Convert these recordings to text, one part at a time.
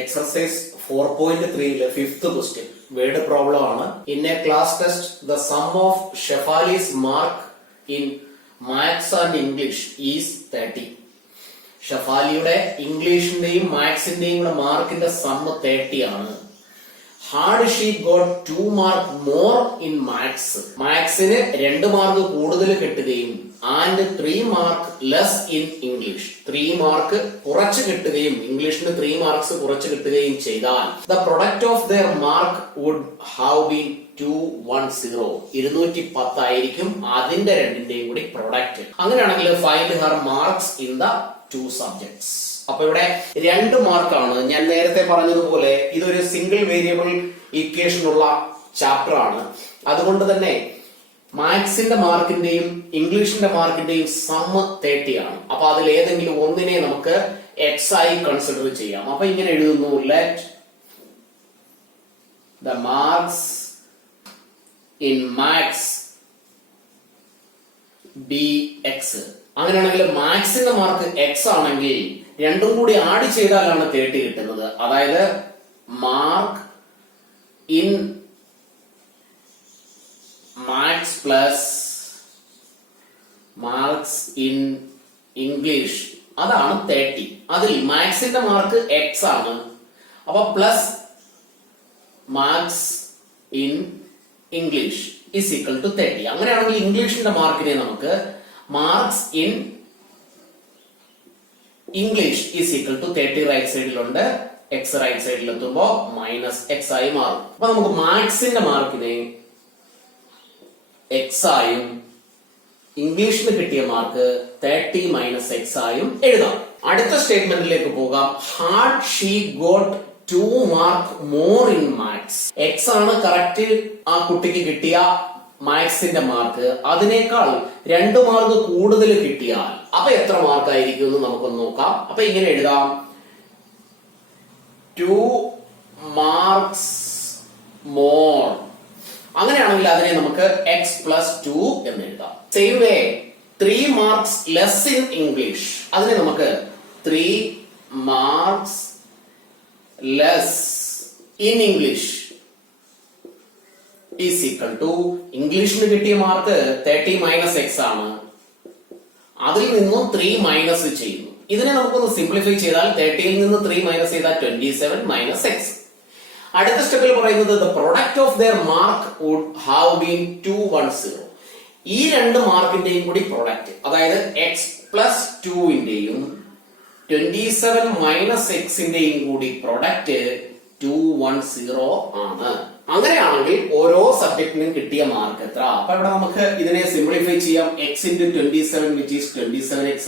exercise 4.3 fifth question. Word problem ആണ്. In a class test, the sum of Shefali's mark in maths and English is 30. ഷഫാലിയുടെ ഇംഗ്ലീഷിന്റെയും മാത്സിന്റെയും കൂടെ മാർക്കിന്റെ sum 30 ആണ്. Had she got 2 mark more in maths. മാത്സിന് 2 mark കൂടുതൽ കിട്ടുകയും and 3 mark less in English. 3 mark കുറച്ച് കിട്ടുകയും ഇംഗ്ലീഷിന് 3 മാർക്സ് കുറച്ച് കിട്ടുകയും ചെയ്താൽ the product of their mark would have been 210. 210 ആയിരിക്കും അതിന്റെ രണ്ടിന്റെയും കൂടി പ്രൊഡക്റ്റ്. അങ്ങനെയാണെങ്കിൽ find her marks in the 2 subjects. അപ്പൊ ഇവിടെ 2 മാർക്കാണ്. ഞാൻ നേരത്തെ പറഞ്ഞതുപോലെ ഇതൊരു സിംഗിൾ വേരിയബിൾ ഇക്വേഷൻ ഉള്ള ചാപ്റ്റർ ആണ്. അതുകൊണ്ട് തന്നെ മാത്സിന്റെ മാർക്കിന്റെയും ഇംഗ്ലീഷിന്റെ മാർക്കിന്റെയും സമ്മ് 30 ആണ്. അപ്പൊ അതിൽ ഏതെങ്കിലും ഒന്നിനെ നമുക്ക് എക്സ് ആയി കൺസിഡർ ചെയ്യാം. അപ്പൊ ഇങ്ങനെ എഴുതുന്നു, let the marks in maths B X. അങ്ങനെയാണെങ്കിൽ മാത്സിന്റെ മാർക്ക് എക്സ് ആണെങ്കിൽ രണ്ടും കൂടി ആഡ് ചെയ്താലാണ് 30 കിട്ടുന്നത്. അതായത് mark in maths plus marks in English, അതാണ് 30. അതിൽ മാത്സിന്റെ മാർക്ക് എക്സ് ആണ്. അപ്പൊ plus marks in English is equal to 30. അങ്ങനെയാണെങ്കിൽ ഇംഗ്ലീഷിന്റെ മാർക്കിനെ നമുക്ക് marks in English is equal to 30 right സൈഡിലുണ്ട്, എക്സ് റൈറ്റ് സൈഡിൽ എത്തുമ്പോ മൈനസ് എക്സ് ആയി മാറും. അപ്പൊ നമുക്ക് മാത്സിന്റെ മാർക്കിനെ എക്സ് ആയും ഇംഗ്ലീഷിന് കിട്ടിയ മാർക്ക് 30 മൈനസ് എക്സ് ആയും എഴുതാം. അടുത്ത സ്റ്റേറ്റ്മെന്റിലേക്ക് പോകാം. Hard she got 2 mark more in maths. X ആണ് കറക്റ്റ് ആ കുട്ടിക്ക് കിട്ടിയ മാത്സിന്റെ മാർക്ക്. അതിനേക്കാൾ 2 മാർക്ക് കൂടുതൽ കിട്ടിയാൽ അപ്പൊ എത്ര മാർക്ക് ആയിരിക്കും എന്ന് നമുക്കൊന്ന് നോക്കാം. അപ്പൊ ഇങ്ങനെ എഴുതാം, 2 മാർക്സ് മോർ. അങ്ങനെയാണെങ്കിൽ അതിനെ നമുക്ക് എക്സ് പ്ലസ് 2 എന്ന് എഴുതാം. Same way 3 marks less in English, അതിനെ നമുക്ക് 3 marks less in English is equal to ഇംഗ്ലീഷിന് കിട്ടിയ മാർക്ക് 30 മൈനസ് എക്സ് ആണ്. അതിൽ നിന്നും 3 മൈനസ് ചെയ്യുന്നു. ഇതിനെ നമുക്കൊന്ന് സിംപ്ലിഫൈ ചെയ്താൽ 30ൽ നിന്ന് 3 മൈനസ് ചെയ്താൽ 27 മൈനസ് എക്സ്. അടുത്ത സ്റ്റെപ്പിൽ പറയുന്നത് the product of their mark would have been 210. ഈ 2 മാർക്കിന്റെയും കൂടി പ്രൊഡക്റ്റ്, അതായത് എക്സ് പ്ലസ് 2ന്റെയും 27 മൈനസ് എക്സിന്റെയും കൂടി പ്രൊഡക്റ്റ് 210 ആണ്. അങ്ങനെയാണെങ്കിൽ ഓരോ സബ്ജക്റ്റിനും കിട്ടിയ മാർക്ക് എത്ര? അപ്പൊ ഇവിടെ നമുക്ക് ഇതിനെ സിംപ്ലിഫൈ ചെയ്യാം. X into 27 which is 27x,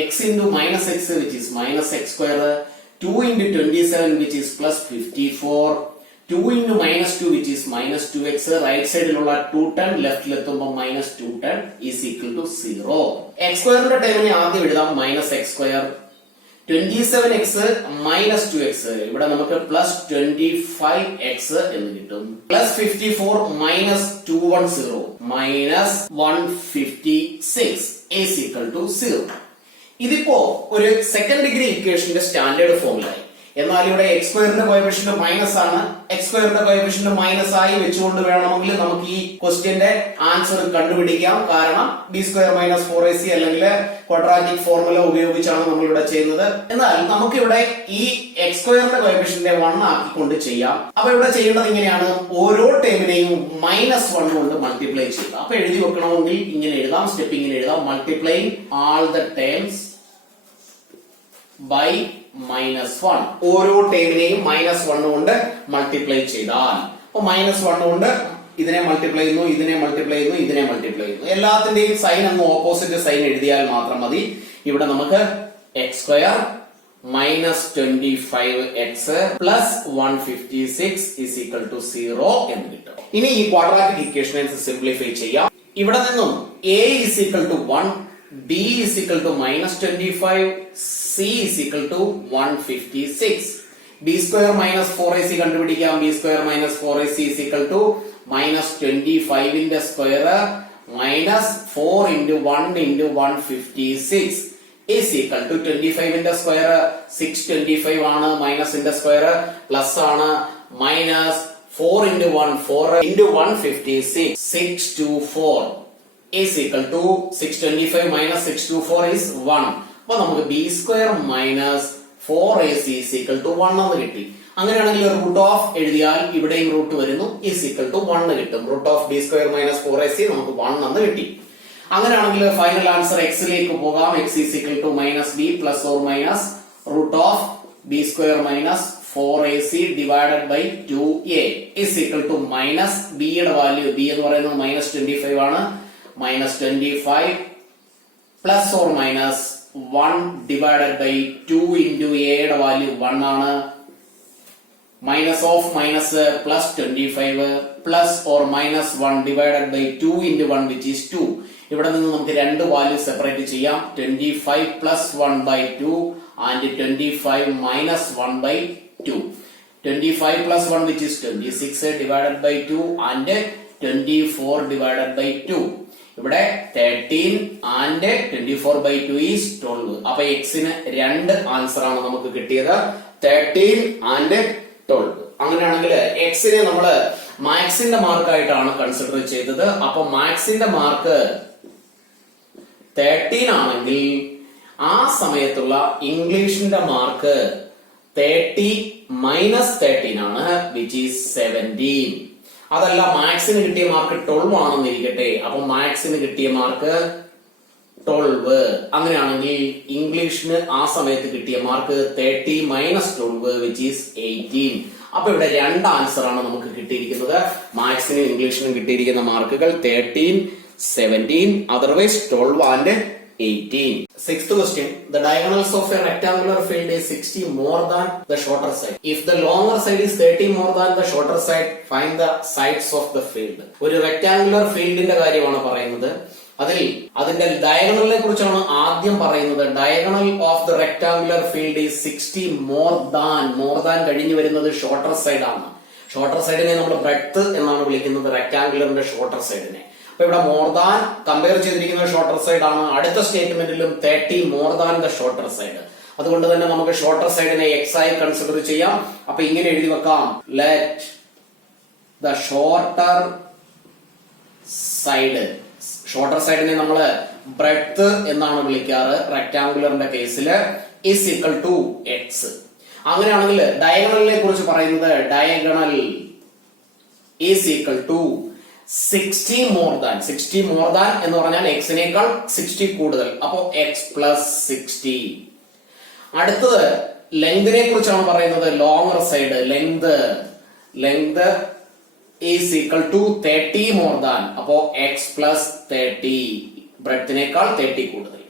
x into minus x which is minus x square, 2 into 27 which is plus 54, 2 into minus 2 which is minus 2x. Right സൈഡിലുള്ള 210 ലെഫ്റ്റിൽ എത്തുമ്പോൾ minus 210 is equal to 0. X സ്ക്വയറിന്റെ ടൈമിനെ ആദ്യം എഴുതാം, minus x square. 27x minus 2x, ഇവിടെ നമുക്ക് plus 25x എന്ന് കിട്ടും. Plus 54 minus 210 minus 156 is equal to 0. ഇതിപ്പോ ഒരു സെക്കൻഡ് ഡിഗ്രി ഇക്വേഷന്റെ സ്റ്റാൻഡേർഡ് ഫോമിലായി. എന്നാൽ ഇവിടെ എക്സ് സ്ക്വയറിന്റെ കോഎഫിഷ്യന്റ് മൈനസ് ആണ്. എക്സ് സ്ക്വയറിന്റെ കോഎഫിഷ്യന്റ് മൈനസ് ആയി വെച്ചുകൊണ്ട് വേണമെങ്കിൽ നമുക്ക് ഈ ക്വസ്റ്റ്യന്റെ ആൻസർ കണ്ടുപിടിക്കാം. കാരണം ബി സ്ക്വയർ മൈനസ് 4ac അല്ലെങ്കിൽ ക്വാഡ്രാറ്റിക് ഫോർമുല ഉപയോഗിച്ചാണ് നമ്മൾ ഇവിടെ ചെയ്യുന്നത്. എന്നാൽ നമുക്കിവിടെ ഈ എക്സ് സ്ക്വയറിന്റെ കോഎഫിഷ്യന്റ് 1 ആക്കിക്കൊണ്ട് ചെയ്യാം. അപ്പൊ ഇവിടെ ചെയ്യേണ്ടത് ഇങ്ങനെയാണ്, ഓരോ ടേമിനെയും -1 കൊണ്ട് മൾട്ടിപ്ലൈ ചെയ്യുക. അപ്പൊ എഴുതി വെക്കണമെങ്കിൽ ഇങ്ങനെ എഴുതാം, സ്റ്റെപ്പ് ഇങ്ങനെ എഴുതാം, multiply all the terms by -1. ഓരോ ടേമിനെയും -1 കൊണ്ട് മൾട്ടിപ്ലൈ ചെയ്താൽ, അപ്പൊ -1 കൊണ്ട് ഇതിനെ മൾട്ടിപ്ലൈ ചെയ്യുന്നു, ഇതിനെ മൾട്ടിപ്ലൈ ചെയ്യുന്നു, ഇതിനെ മൾട്ടിപ്ലൈ ചെയ്യുന്നു. എല്ലാത്തിന്റെയും സൈൻ അങ്ങ് ഓപ്പോസിറ്റ് സൈൻ എഴുതിയാൽ മാത്രം മതി. ഇവിടെ നമുക്ക് x square minus 25x plus 156 is equal to 0 എന്ന് കിട്ടും. ഇനി ഈ ക്വാഡ്രാറ്റിക് ഇക്വേഷനെ സിംപ്ലിഫൈ ചെയ്യാം. ഇവിടെ നിന്നും a is equal to 1, b is equal to minus 25, c is equal to 156. b square minus 4ac കണ്ടുപിടിക്കാം. b square minus 4ac is equal to minus 25 ന്റെ square minus 4 into 1 into 156. is equal to 25ന്റെ square 625 ആണ്, മൈനസിന്റെ square plus ആണ്, minus 4 into 1 4 into 156 624 is equal to 625 minus 624 is 1. അപ്പൊ നമുക്ക് b square minus 4ac is equal to 1 എന്ന് കിട്ടി. അങ്ങനെയാണെങ്കിൽ റൂട്ട് ഓഫ് എഴുതിയാൽ ഇവിടെയും റൂട്ട് വരുന്നു, is equal to 1 കിട്ടും. Root of b square minus 4ac നമുക്ക് 1 എന്ന് കിട്ടി. അങ്ങനെയാണെങ്കിൽ ഫൈനൽ ആൻസർ x ലേക്ക് പോകാം. x is equal to minus b plus or minus root of b square minus 4ac divided by 2a is equal to minus b യുടെ value b എന്ന് പറയുന്നത് minus 25 ആണ്, minus 25 plus or minus 1 divided by 2 into a യുടെ value 1 ആണ്, minus of minus plus 25 plus or minus 1 divided by 2 into 1 which is 2. ഇവിടെ നിന്ന് നമുക്ക് രണ്ട് വാല്യൂ സെപ്പറേറ്റ് ചെയ്യാം. 25 plus 1 by 2 and 25 minus 1 by 2. 25 plus 1 which is 26 divided by 2 and 24 divided by 2. ഇവിടെ 13 and 24 by 2 is 12. അപ്പൊ എക്സിന് രണ്ട് ആൻസർ ആണ് നമുക്ക് കിട്ടിയത്, 13 and 12. അങ്ങനെയാണെങ്കിൽ എക്സിനെ നമ്മള് മാത്സിന്റെ മാർക്കായിട്ടാണ് കൺസിഡർ ചെയ്തത്. അപ്പൊ മാത്സിന്റെ മാർക്ക് 13 ആണെങ്കിൽ ആ സമയത്തുള്ള ഇംഗ്ലീഷിന്റെ മാർക്ക് 30 മൈനസ് 13 ആണ്, വിച്ച് ഈസ് 17. അതല്ല മാത്സിന് കിട്ടിയ മാർക്ക് 12 ആണെന്നിരിക്കട്ടെ, അപ്പൊ മാത്സിന് കിട്ടിയ മാർക്ക് 12. അങ്ങനെയാണെങ്കിൽ ഇംഗ്ലീഷിന് ആ സമയത്ത് കിട്ടിയ മാർക്ക് 30 മൈനസ് 12 വിച്ച് ഈസ് 18. അപ്പൊ ഇവിടെ രണ്ട് ആൻസർ ആണ് നമുക്ക് കിട്ടിയിരിക്കുന്നത്. മാത്സിനും ഇംഗ്ലീഷിനും കിട്ടിയിരിക്കുന്ന മാർക്കുകൾ 13, 17, otherwise 12 and 18. Sixth question. The diagonals of a rectangular field is 60 more than the shorter side. If the longer side is 30 more than the shorter side, find the sides of the field. ഒരു rectangular ഫീൽഡിന്റെ കാര്യമാണ് പറയുന്നത്. അതിൽ അതിന്റെ ഡയഗണലിനെ കുറിച്ചാണ് ആദ്യം പറയുന്നത്. Diagonal of the rectangular field is 60 more than കഴിഞ്ഞു വരുന്നത് ഷോർട്ടർ സൈഡ് ആണ്. ഷോർട്ടർ സൈഡിനെ നമ്മൾ ബ്രെഡ്ത്ത് എന്നാണ് വിളിക്കുന്നത്, റെക്ടാങ്കുലറിന്റെ ഷോർട്ടർ സൈഡിനെ. അപ്പൊ ഇവിടെ മോർ ദാൻ കമ്പയർ ചെയ്തിരിക്കുന്നത് ഷോർട്ടർ സൈഡ് ആണ്. അടുത്ത സ്റ്റേറ്റ്മെന്റിലും 30 more than the shorter side. അതുകൊണ്ട് തന്നെ നമുക്ക് ഷോർട്ടർ സൈഡിനെ എക്സ് ആയി കൺസിഡർ ചെയ്യാം. അപ്പൊ ഇങ്ങനെ എഴുതി വെക്കാം, let the shorter side. Shorter സൈഡിനെ നമ്മൾ ബ്രെഡ്ത്ത് എന്നാണ് വിളിക്കാറ് റെക്ടാങ്കുലറിന്റെ കേസിൽ, ഇസ് ഈക്വൽ ടു എക്സ്. അങ്ങനെയാണെങ്കിൽ ഡയഗണലിനെ കുറിച്ച് പറയുന്നത് diagonal is equal to 60 more than എന്ന് പറഞ്ഞാൽ എക്സിനേക്കാൾ 60 കൂടുതൽ, അപ്പോ എക്സ് പ്ലസ് 60. അടുത്തത് ലെങ്തിനെ കുറിച്ചാണ് പറയുന്നത്. Longer side length is equal to 30 more than, അപ്പോ എക്സ് പ്ലസ് 30, ബ്രെഡ്ത്തിനേക്കാൾ 30 കൂടുതൽ.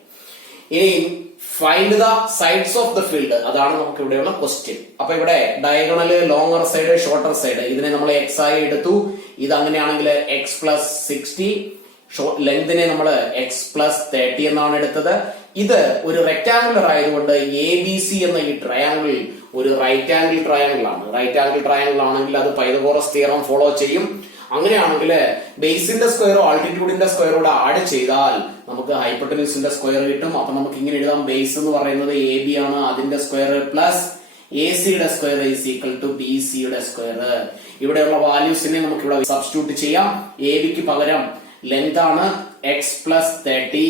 ഇനി find the sides of the field, അതാണ് നമുക്ക് ഇവിടെയുള്ള ക്വസ്റ്റ്യൻ. അപ്പൊ ഇവിടെ ഡയഗണല്, ലോങ്ങർ സൈഡ്, ഷോർട്ടർ സൈഡ്, ഇതിനെ നമ്മൾ എക്സ് ആയി എടുത്തു. ഇത് അങ്ങനെയാണെങ്കിൽ എക്സ് പ്ലസ് 60, ലെങ്തിനെ നമ്മൾ എക്സ് പ്ലസ് 30 എന്നാണ് എടുത്തത്. ഇത് ഒരു റെക്ടാങ്കുലർ ആയതുകൊണ്ട് എ ബി സി എന്ന ഈ ട്രയാങ്കിൾ ഒരു റൈറ്റ് ആംഗിൾ ട്രയാങ്കിൾ ആണ്. റൈറ്റ് ആംഗിൾ ട്രയാങ്കിൾ ആണെങ്കിൽ അത് പൈതഗോറസ് തിയറം ഫോളോ ചെയ്യും. അങ്ങനെയാണെങ്കിൽ ബേസിന്റെ സ്ക്വയറോ ആൾട്ടിറ്റ്യൂഡിന്റെ സ്ക്വയറോട് ആഡ് ചെയ്താൽ നമുക്ക് ഹൈപ്പോട്ടനസിന്റെ സ്ക്വയർ കിട്ടും. അപ്പൊ നമുക്ക് ഇങ്ങനെ എഴുതാം, ബേസ് എന്ന് പറയുന്നത് എ ബി ആണ്, അതിന്റെ സ്ക്വയർ പ്ലസ് എ സിയുടെ square is equal to B സിയുടെ സ്ക്വയർ. ഇവിടെയുള്ള വാല്യൂസിനെ നമുക്ക് ഇവിടെ സബ്സ്റ്റിറ്റ്യൂട്ട് ചെയ്യാം. എ ബിക്ക് പകരം ലെങ്ത് ആണ് x plus 30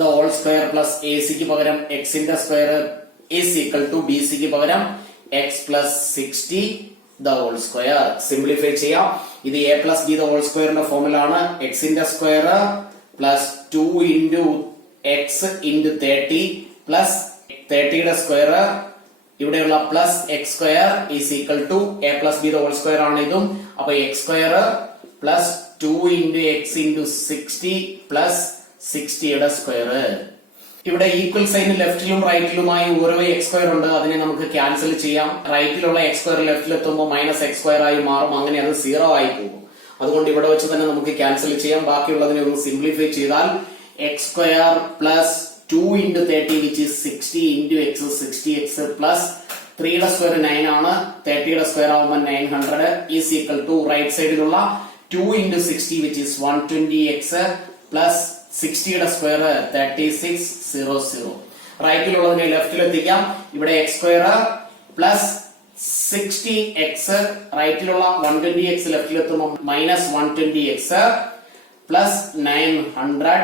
the whole square plus a സിക്ക് പകരം എക്സിന്റെ square is equal to b സിക്ക് പകരം x plus 60 the whole square. Simplify ചെയ്യാം. ഇത് a plus b the whole സ്ക്വയറിന്റെ ഫോമിലാണ്. എക്സിന്റെ square plus 2 into x into 30 plus 30യുടെ സ്ക്വയർ, ഇവിടെയുള്ള plus x square is equal to a plus b the whole square ആണ് ഇതും. അപ്പൊ x square plus 2 into x into 60 plus 60യുടെ square. ഇവിടെ ഈക്വൽ സൈന് ലെഫ്റ്റിലും റൈറ്റിലുമായി ഓരോ എക്സ് സ്ക്വയർ ഉണ്ട്, അതിനെ നമുക്ക് ക്യാൻസൽ ചെയ്യാം. റൈറ്റിലുള്ള എക്സ് സ്ക്വയർ ലെഫ്റ്റിലെത്തുമ്പോൾ മൈനസ് എക്സ് സ്ക്വയർ ആയി മാറും, അങ്ങനെ അത് 0 ആയി പോകും. അതുകൊണ്ട് ഇവിടെ വെച്ച് തന്നെ നമുക്ക് ക്യാൻസൽ ചെയ്യാം. ബാക്കിയുള്ളതിനെ ഒന്ന് സിംപ്ലിഫൈ ചെയ്താൽ X square plus 2 into 30 which is 60 into x 60x plus 3യുടെ സ്ക്വയർ 9 ആണ്, 30യുടെ സ്ക്വയർ ആവുമ്പോൾ 900 is equal to റൈറ്റ് സൈഡിലുള്ള 2 into 60 which is 120x plus 60യുടെ സ്ക്വയർ 3600. റൈറ്റിലുള്ളതിനെ ലെഫ്റ്റിൽ എത്തിക്കാം. ഇവിടെ എക്സ് സ്ക്വയർ പ്ലസ് 60x, റൈറ്റിലുള്ള 120x ലെഫ്റ്റിലെത്തുമ്പോൾ മൈനസ് 120x പ്ലസ് 900,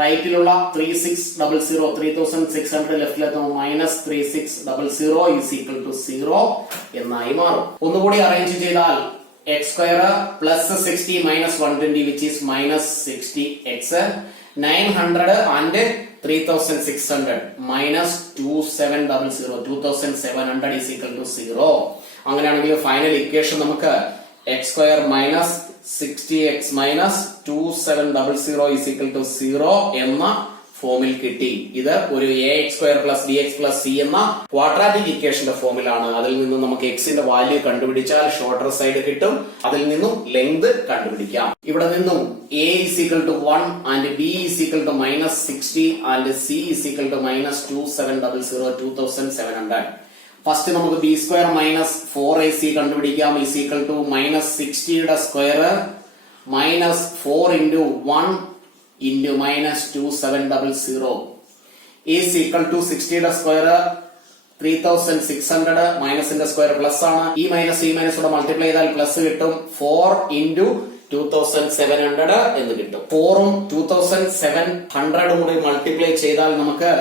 റൈറ്റിലുള്ള 3600 ലെഫ്റ്റിലെത്തുമ്പോൾ മൈനസ് 3600 ഈസ് ഈക്വൽ ടു 0 എന്നായി മാറും. ഒന്നുകൂടി അറേഞ്ച് ചെയ്താൽ x square plus 60 minus 120 which is minus 60x, 900 and 3600 minus 2700 is equal to 0. അങ്ങനെയാണെങ്കിൽ ഫൈനൽ ഇക്വേഷൻ നമുക്ക് x square minus 60x minus 2700 is equal to 0 എന്ന ഫോമിൽ കിട്ടി. ഇത് ഒരു ax square plus bx plus c എന്ന ക്വാഡ്രാറ്റിക് ഇക്വേഷന്റെ ഫോമിലാണ്. അതിൽ നിന്നും നമുക്ക് എക്സിന്റെ വാല്യൂ കണ്ടുപിടിച്ചാൽ ഷോർട്ടർ സൈഡ് കിട്ടും. അതിൽ നിന്നും ലെങ്ത് കണ്ടുപിടിക്കാം. ഇവിടെ നിന്നും a is equal to 1 and b is equal to minus 60 and c is equal to minus 2700. First നമുക്ക് ബി സ്ക്വയർ മൈനസ് 4ac കണ്ടുപിടിക്കാം. is equal to മൈനസ് 60യുടെ square minus 4 into 1 into minus 2700 is equal to 60യുടെ square 3600, മൈനസിന്റെ square plus ആണ്. ഈ minus കൂടെ multiply ചെയ്താൽ plus കിട്ടും. 4 into 2700 എന്ന് കിട്ടും. 4ഉം 2700 കൂടി മൾട്ടിപ്ലൈ ചെയ്താൽ നമുക്ക്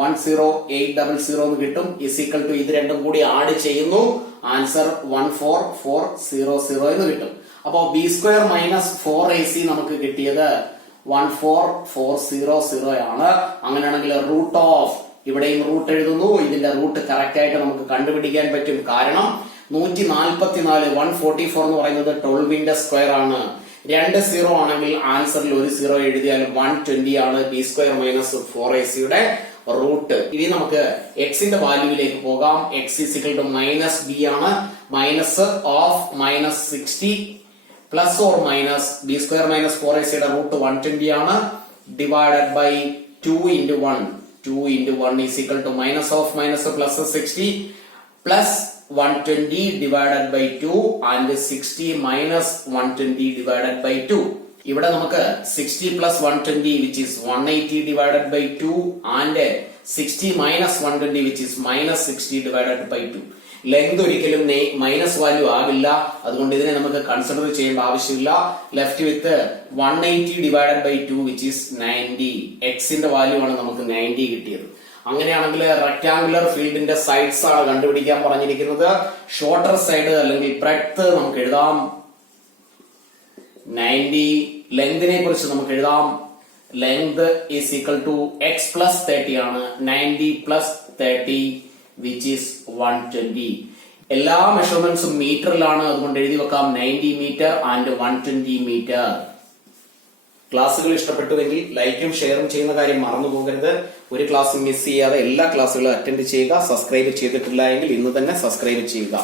10800 എന്ന് കിട്ടും. is equal to ഇത് രണ്ടും കൂടി ആഡ് ചെയ്യുന്നു. ആൻസർ 14400 എന്ന് കിട്ടും. അപ്പോ ബി സ്ക്വയർ മൈനസ് 4ac നമുക്ക് കിട്ടിയത് 14400 ആണ്. അങ്ങനെയാണെങ്കിൽ റൂട്ട് ഓഫ്, ഇവിടെയും റൂട്ട് എഴുതുന്നു. ഇതിന്റെ റൂട്ട് കറക്റ്റ് ആയിട്ട് നമുക്ക് കണ്ടുപിടിക്കാൻ പറ്റും. കാരണം 144 144 എന്ന് പറയുന്നത് 12ന്റെ സ്ക്വയർ ആണ്. 2 0 ആണെങ്കിൽ ആൻസറിൽ ഒരു 0 എഴുതിയാൽ 120 ആണ് ബി സ്ക്വയർ മൈനസ് 4ac-യുടെ റൂട്ട്. ഇനി നമുക്ക് എക്സിന്റെ വാല്യൂവിലേക്ക് പോകാം. x equal to minus b ആണ്. Minus of minus 60 plus or minus b square minus 4ac-യുടെ റൂട്ട് 120 ആണ്. Divided by 2 into 1. 2 into 1 is equal to minus of minus plus 60 plus 120 divided by 2 and 60 minus 120 divided by 2. ഇവിടെ നമുക്ക് 60 plus 120 which is 180 divided by 2 and 60 minus 120 which is minus 60 divided by 2. ലെങ്ത് ഒരിക്കലും minus value ആവില്ല. അതുകൊണ്ട് ഇതിനെ നമുക്ക് consider ചെയ്യേണ്ട ആവശ്യമില്ല. Left with 180 divided by 2 which is 90. എക്സിന്റെ വാല്യൂ ആണ് നമുക്ക് 90 കിട്ടിയത്. അങ്ങനെയാണെങ്കിൽ റെക്ടാങ്കുലർ ഫീൽഡിന്റെ സൈഡ്സ് ആണ് കണ്ടുപിടിക്കാൻ പറഞ്ഞിരിക്കുന്നത്. ഷോർട്ടർ സൈഡ് അല്ലെങ്കിൽ ബ്രെഡ്ത്ത് നമുക്ക് എഴുതാം 90. ലെങ്തിനെ കുറിച്ച് നമുക്ക് എഴുതാം. Length is equal to x plus 30 ആണ്. 90 പ്ലസ് 30 which is 120. എല്ലാ മെഷർമെന്റ്സും മീറ്ററിലാണ്. അതുകൊണ്ട് എഴുതി വെക്കാം 90 മീറ്റർ ആൻഡ് 120 മീറ്റർ. ക്ലാസ്സുകൾ ഇഷ്ടപ്പെട്ടുവെങ്കിൽ ലൈക്കും ഷെയറും ചെയ്യുന്ന കാര്യം മറന്നു പോകരുത്. ഒരു ക്ലാസ് മിസ് ചെയ്യാതെ എല്ലാ ക്ലാസ്സുകളും അറ്റൻഡ് ചെയ്യുക. സബ്സ്ക്രൈബ് ചെയ്തിട്ടില്ല എങ്കിൽ ഇന്ന് തന്നെ സബ്സ്ക്രൈബ് ചെയ്യുക.